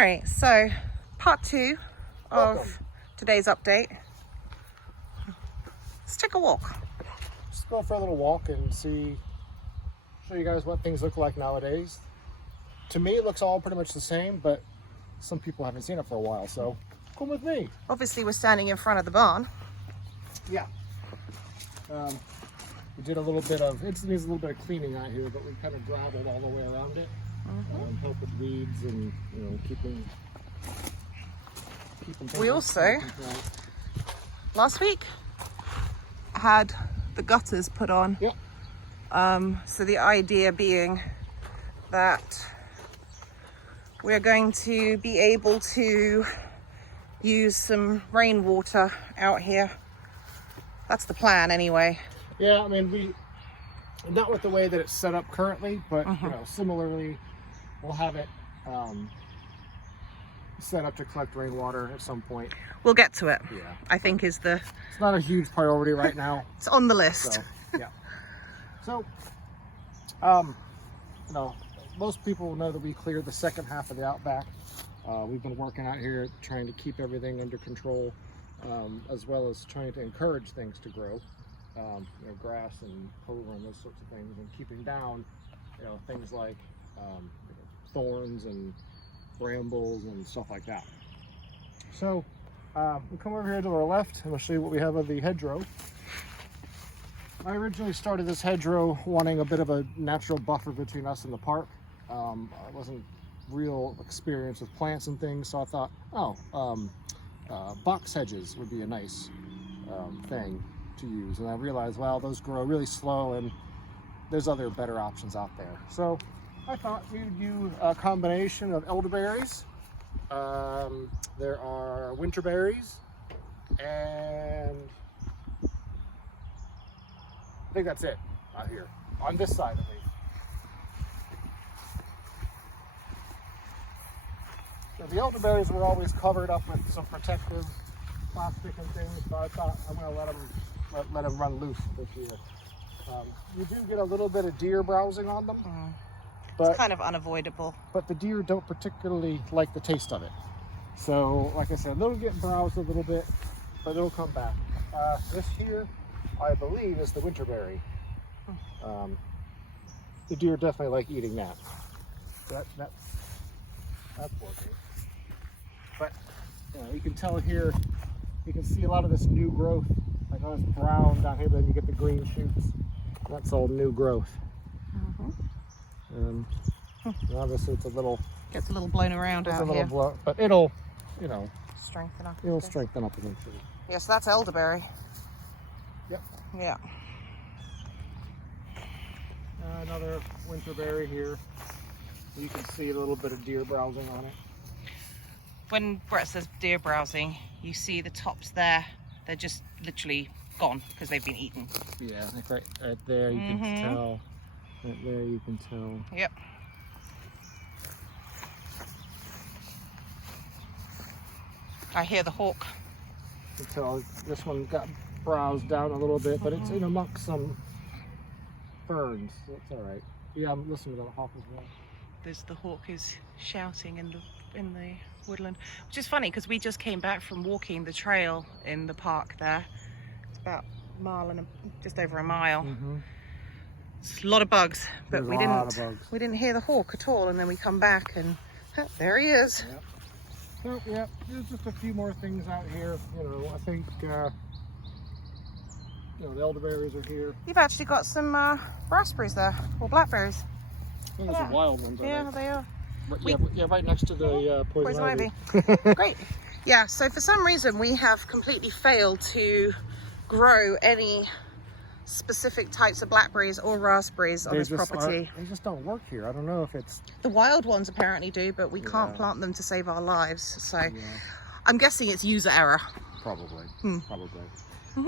Alright, so part 2 of Welcome. today's update. Let's take a walk. Just go for a little walk and show you guys what things look like nowadays. To me, it looks all pretty much the same, but some people haven't seen it for a while, so come with me. Obviously we're standing in front of the barn. Yeah. We did a little bit of, it needs a little bit of cleaning out here, but we kind of gravelled all the way around it. Help with weeds and, keeping We also, last week, had the gutters put on. Yep. So the idea being that we're going to be able to use some rainwater out here. That's the plan anyway. Yeah, I mean, not with the way that it's set up currently, but similarly, we'll have it set up to collect rainwater at some point. We'll get to it. Yeah. I think it's not a huge priority right now. It's on the list. So, yeah. So, most people know that we cleared the second half of the Outback. We've been working out here trying to keep everything under control, as well as trying to encourage things to grow. Grass and clover and those sorts of things, and keeping down, things like thorns and brambles and stuff like that. So we'll come over here to our left and we'll show you what we have of the hedgerow. I originally started this hedgerow wanting a bit of a natural buffer between us and the park. I wasn't real experienced with plants and things, so I thought, box hedges would be a nice thing to use, and I realized, well, those grow really slow and there's other better options out there. So I thought we would use a combination of elderberries, there are winterberries, and I think that's it out here on this side at least. So the elderberries were always covered up with some protective plastic and things, so I thought I'm going to let them run loose this year. You do get a little bit of deer browsing on them, but it's kind of unavoidable. But the deer don't particularly like the taste of it. So, like I said, they'll get browsed a little bit, but it'll come back. This here, I believe, is the winterberry. The deer definitely like eating that. So that's working. But you can tell here, you can see a lot of this new growth. Like all this brown down here, but then you get the green shoots. That's all new growth. Obviously it's gets a little blown around out here. But it'll, strengthen up. It'll strengthen up eventually. Yes, that's elderberry. Yep. Yeah. Another winterberry here. You can see a little bit of deer browsing on it. When Brett says deer browsing, you see the tops there. They're just literally gone because they've been eaten. Yeah, like right there you can tell. Right there you can tell. Yep. I hear the hawk. You can tell this one got browsed down a little bit, but it's in amongst some ferns, so it's all right. Yeah, I'm listening to the hawk as well. The hawk is shouting in the woodland, which is funny because we just came back from walking the trail in the park there. It's about a mile and just over a mile. It's a lot of bugs, but we didn't hear the hawk at all, and then we come back and there he is. Yep. So yeah, there's just a few more things out here. I think the elderberries are here. You've actually got some raspberries there, or blackberries. Those are wild ones. Yeah, they are. Right next to the poison ivy. Great. Yeah, so for some reason we have completely failed to grow any specific types of blackberries or raspberries on this property. They just don't work here. I don't know if it's... The wild ones apparently do, but we can't plant them to save our lives. So I'm guessing it's user error. Probably. Probably.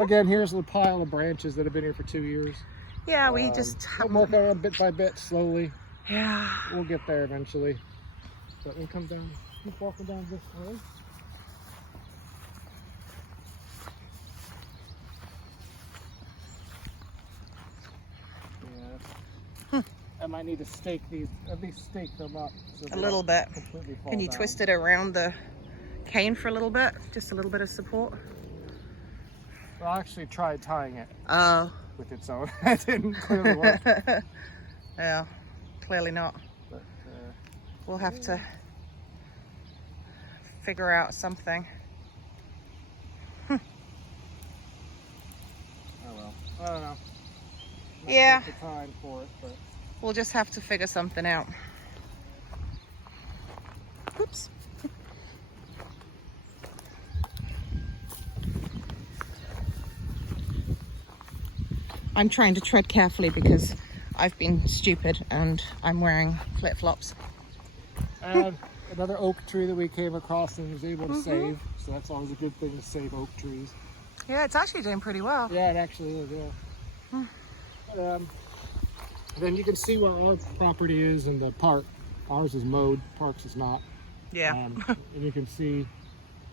Again, here's the pile of branches that have been here for 2 years. Yeah, we just haven't worked on bit by bit, slowly. Yeah. We'll get there eventually. But we'll come down, keep walking down this way. might need to stake these, at least stake them up. So A little bit. completely fall Can you down. twist it around the cane for a little bit? Just a little bit of support? Well, I actually tried tying it Oh. with its own. It didn't clearly work. Yeah, clearly not. But, We'll have to figure out something. oh well, I don't know. Not Yeah. quite the time for it, but We'll just have to figure something out. Oops. I'm trying to tread carefully because I've been stupid and I'm wearing flip-flops. and another oak tree that we came across and was able to save. So that's always a good thing to save oak trees. Yeah, it's actually doing pretty well. Yeah, it actually is. Yeah. Then you can see where our property is in the park. Ours is mowed. Parks is not. Yeah. And you can see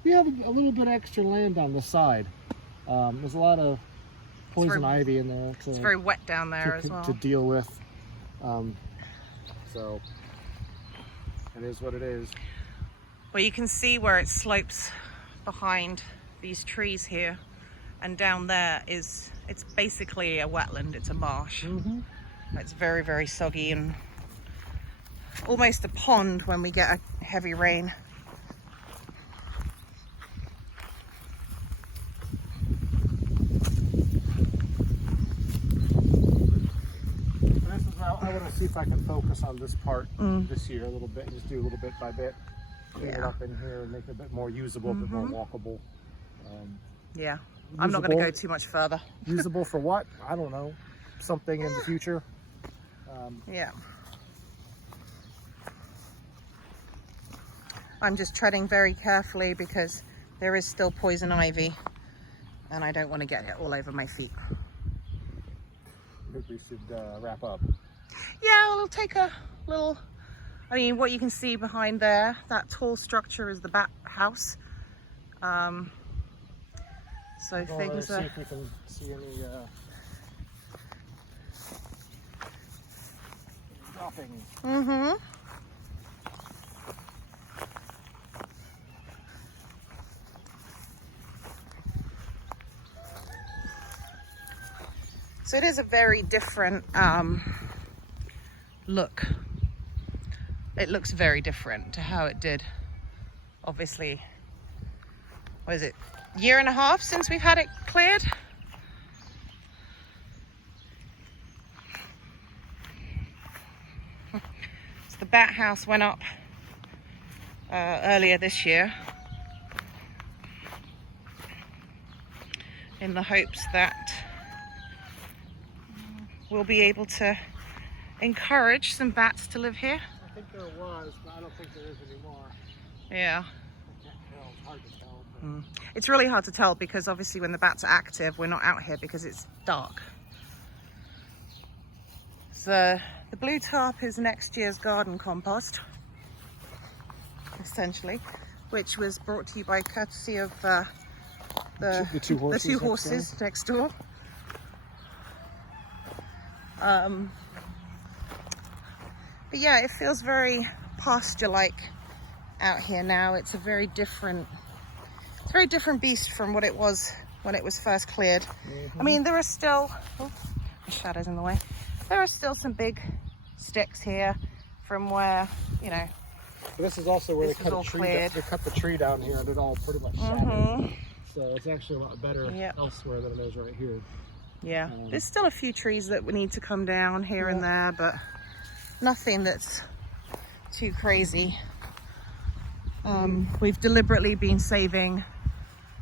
we have a little bit extra land on the side. There's a lot of poison ivy in there. It's very wet down there as well. To deal with. So it is what it is. Well, you can see where it slopes behind these trees here, and down there it's basically a wetland. It's a marsh. It's very, very soggy and almost a pond when we get a heavy rain. I want to see if I can focus on this part this year a little bit, just do a little bit by bit, clean it up in here and make it a bit more usable, a bit more walkable. Yeah, I'm not going to go too much further. Usable for what? I don't know. Something in the future. Yeah. I'm just treading very carefully because there is still poison ivy and I don't want to get it all over my feet. I think we should wrap up. Yeah, well, it'll take a little, I mean, what you can see behind there, that tall structure is the bat house. So things see are... if we can see any droppings. So it is a very different look. It looks very different to how it did, obviously, what is it, year and a half since we've had it cleared? So the bat house went up earlier this year in the hopes that we'll be able to encourage some bats to live here. I think there was, but I don't think there is anymore. Yeah. I can't tell. It's hard to tell. But... It's really hard to tell because obviously when the bats are active, we're not out here because it's dark. So the blue tarp is next year's garden compost, essentially, which was brought to you by courtesy of the two horses next door. But yeah, it feels very pasture-like out here now. It's a very different beast from what it was when it was first cleared. I mean, there are still, the shadow's in the way. There are still some big sticks here from where, you know. But this is also where they cut the tree down here and it all pretty much shattered. So it's actually a lot better elsewhere than it is right here. Yeah, there's still a few trees that we need to come down here and there, but nothing that's too crazy. We've deliberately been saving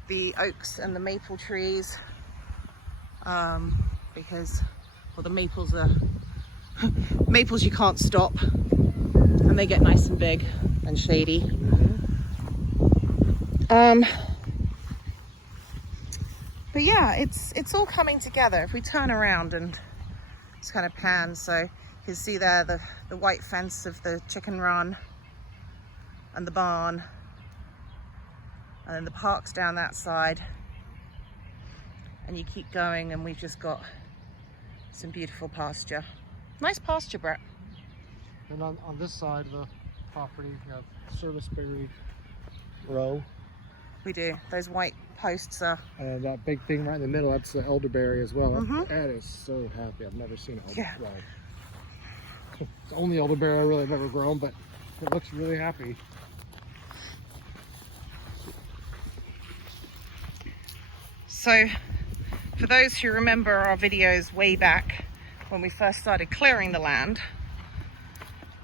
the oaks and the maple trees because, well, the maples are maples you can't stop, and they get nice and big and shady. But yeah, it's all coming together. If we turn around and just kind of pan, so you can see there the white fence of the chicken run and the barn, and then the park's down that side, and you keep going and we've just got some beautiful pasture. Nice pasture, Brett. And on this side of the property, you have serviceberry row. We do. Those white posts are... And that big thing right in the middle, that's the elderberry as well. Mhm. That is so happy. I've never seen elderberry. Yeah. Well, it's the only elderberry I really have ever grown, but it looks really happy. So, for those who remember our videos way back when we first started clearing the land,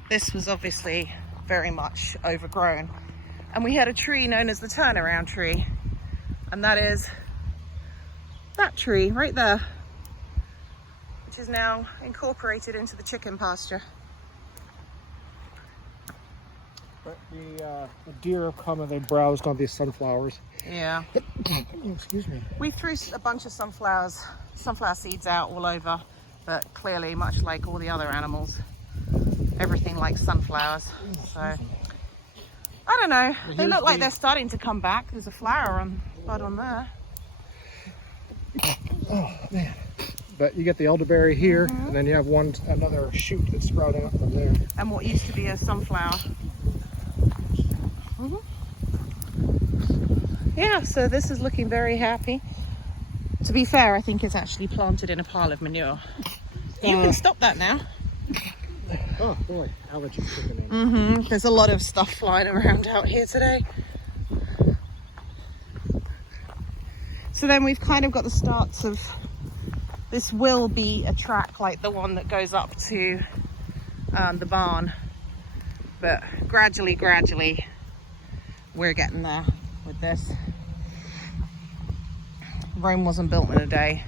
this was obviously very much overgrown. And we had a tree known as the turnaround tree. And that is that tree right there, which is now incorporated into the chicken pasture. But the deer have come and they browsed on these sunflowers. Yeah. Excuse me. We threw a bunch of sunflower seeds out all over, but clearly, much like all the other animals, everything likes sunflowers. So, I don't know. They look like they're starting to come back. There's a flower bud on there. Oh man. But you get the elderberry here, and then you have another shoot that's sprouting up from there. And what used to be a sunflower. Yeah, so this is looking very happy. To be fair, I think it's actually planted in a pile of manure. You can stop that now. Oh boy, allergies kicking in. There's a lot of stuff flying around out here today. So then we've kind of got the starts of, this will be a track like the one that goes up to the barn. But gradually, we're getting there with this. Rome wasn't built in a day.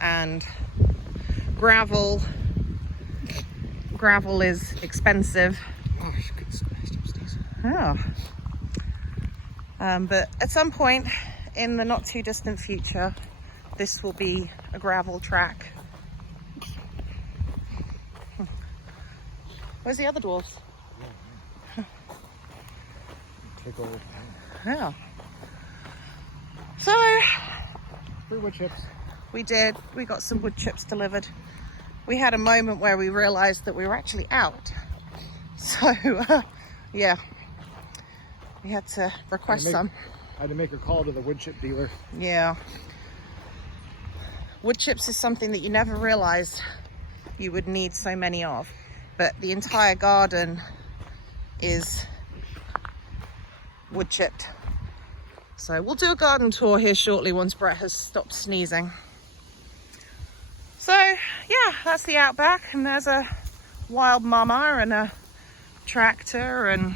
And gravel is expensive. Oh, she could smash upstairs. Oh. But at some point in the not too distant future, this will be a gravel track. Where's the other dwarfs? Take over. Yeah. So, 3 wood chips. we did. We got some wood chips delivered. We had a moment where we realized that we were actually out. So, yeah. We had to request some. I had to make a call to the wood chip dealer. Yeah. Wood chips is something that you never realized you would need so many of. But the entire garden is wood chipped. So we'll do a garden tour here shortly once Brett has stopped sneezing. So yeah, that's the Outback, and there's a wild mama and a tractor, and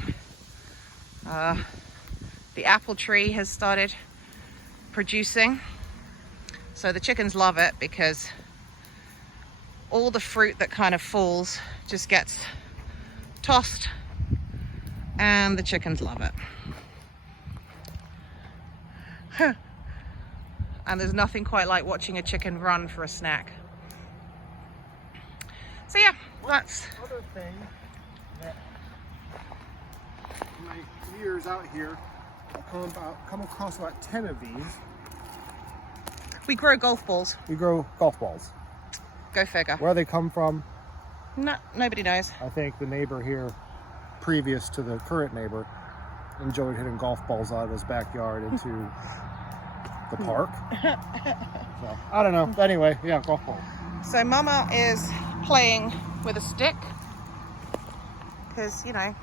the apple tree has started producing. So the chickens love it because all the fruit that kind of falls just gets tossed, and the chickens love it. And there's nothing quite like watching a chicken run for a snack. So yeah, that's... Other thing that in my years out here, I've come across about 10 of these. We grow golf balls. We grow golf balls. Go figure. Where they come from, No, nobody knows. I think the neighbor here, previous to the current neighbor, enjoyed hitting golf balls out of his backyard into the park. So, I don't know. Anyway, yeah, golf ball. So Mama is playing with a stick because, you know,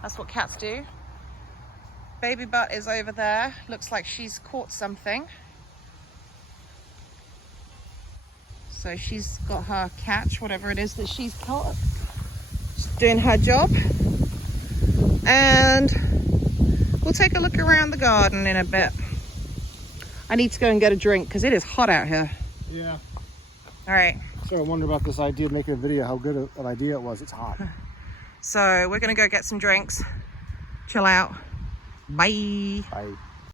that's what cats do. Baby Butt is over there. Looks like she's caught something. So she's got her catch, whatever it is that she's caught. She's doing her job. And we'll take a look around the garden in a bit. I need to go and get a drink because it is hot out here. Yeah. All right. So I wonder about this idea of making a video, how good an idea it was. It's hot. So we're going to go get some drinks. Chill out. Bye. Bye.